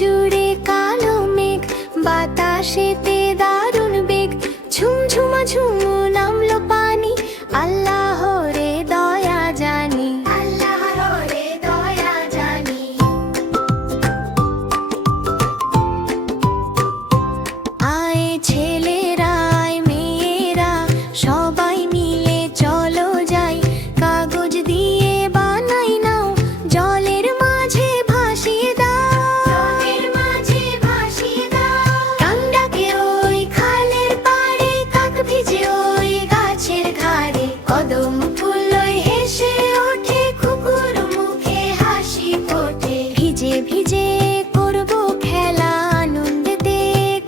জুড়ে কালো মেঘ, বাতাসেতে দারুণ বেগ, ঝুমঝুমা ঝুমু নামলো পানি। আল্লাহ রে দয়া জানি, আল্লাহ রে দয়া জানি। আয় ছেলেরা আয় মেয়েরা, সবাই মিলে চলো যাই, কাগজ দিয়ে বানাই নাও, জলের মাঝে ভাসিয়ে দাও, জলের মাঝে ভাসিয়ে দাও। কাক ডাকে ওই খালের পাড়ে, কাক ভিজে ওই গাছের ধারে, কদম ফুল ওই হেসে ওঠে, কুকুর মুখে হাসি ফোটে। ভিজে ভিজে করবো খেলা, আনন্দেতে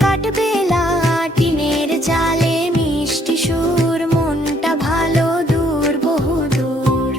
কাটবে রাত, টিনের চালে মিষ্টি সুর, মনটা ভালো দূর বহু দূর।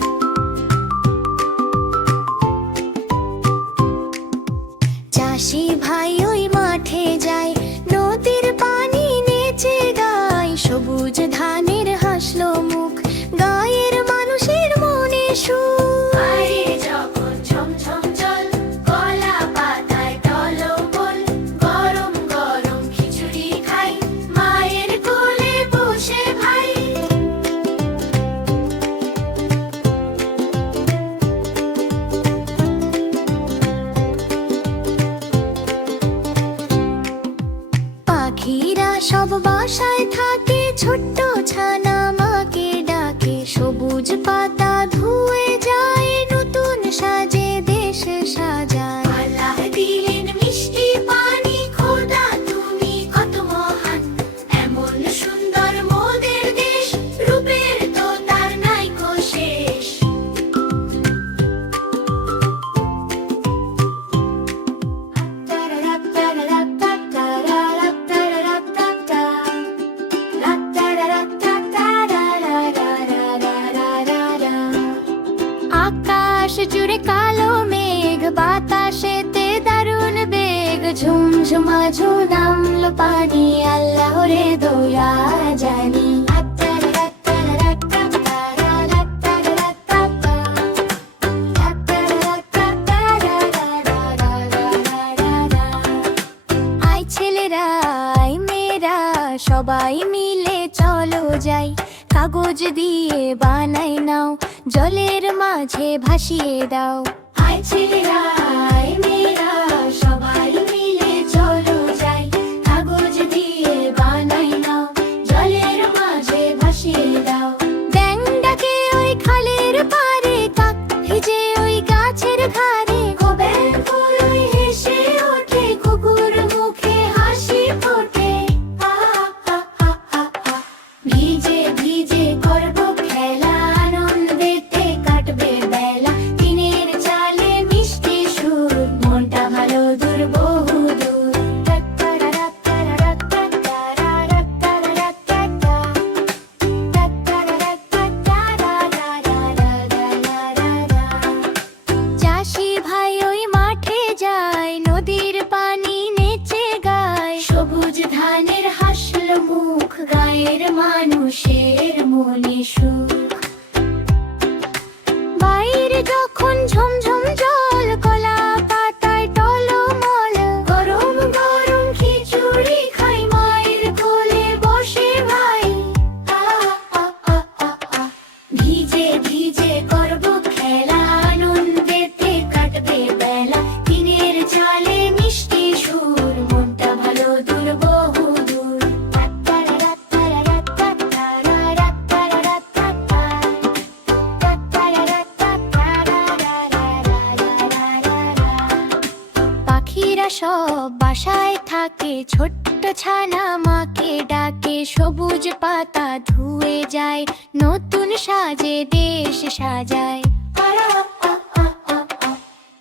চাষি ভাই ওই মাঠে যায়, নদীর পানি নেচে গায়, সবুজ ধানের হাসলো মুখ, গায়ের মানুষের মনে সুখ। বাইরে যখন ঝমঝম জল, কলা পাতায় টলমল, গরম গরম খিচুড়ি খাই, মায়ের কোলে বসে ভাই। পাখিরা সব বাসায় থাকে, ছোট্ট ছানা মাকে ডাকে, সবুজ পাতা ধুয়ে যায়, নতুন সাজে দেশ সাজায়। আল্লাহ দিলেন মিষ্টি পানি, খোদা তুমি কত মহান, এমন সুন্দর মোদের দেশ, রূপের তো তার নাইকো শেষ। আকাশ জুড়ে কালো মেঘ, বাতাসেতে দারুণ বেগ, ঝুমঝুমা নামলো পানি। আল্লাহ রে দয়া জানি। আয় ছেলেরা আয় মেয়েরা, সবাই মিলে চলো যাই, কাগজ দিয়ে বানাই নাও, জলের মাঝে ভাসিয়ে দাও। আয় ছেলেরা আয় মেয়েরা, সবাই মিলে চলো যাই, কাগজ দিয়ে বানাই নাও, জলের মাঝে ভাসিয়ে দাও। ব্যাঙ ডাকে ওই খালের পাড়ে, কাক ভিজে ওই গাছের ধারে, ব্যাঙ ফুল ওই হেসে ওঠে, কুকুর মুখে হাসি ফোটে। ভিজে ভিজে করবো খেলা, আনন্দেতে কাটবে বেলা, টিনের চালে মিষ্টি সুর, মনটা ভালো দূর বহু দূর। চাষি ভাই ওই মাঠে যায়, নদীর পানি নেচে গায়, সবুজ ধানের হাসলো মুখ, গায়ের মানুষের মনে সুখ। বাইরে যখন ঝমঝম জল, কলা পাতায় টলমল, গরম গরম খিচুড়ি খাই, মায়ের কোলে বসে ভাই। ভিজে ভিজে করবো খেলা, আনন্দেতে কাটবে বেলা, টিনের চালে মিষ্টি সুর, মনটা ভালো দূর বহু দূর। পাখিরা সব বাসায় থাকে, ছোট্ট ছানা মাকে ডাকে, সবুজ পাতা ধুয়ে যায়, নতুন সাজে দেশ সাজায়।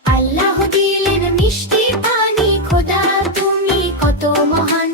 আল্লাহ দিলেন মিষ্টি পানি, খোদা তুমি কত মহান,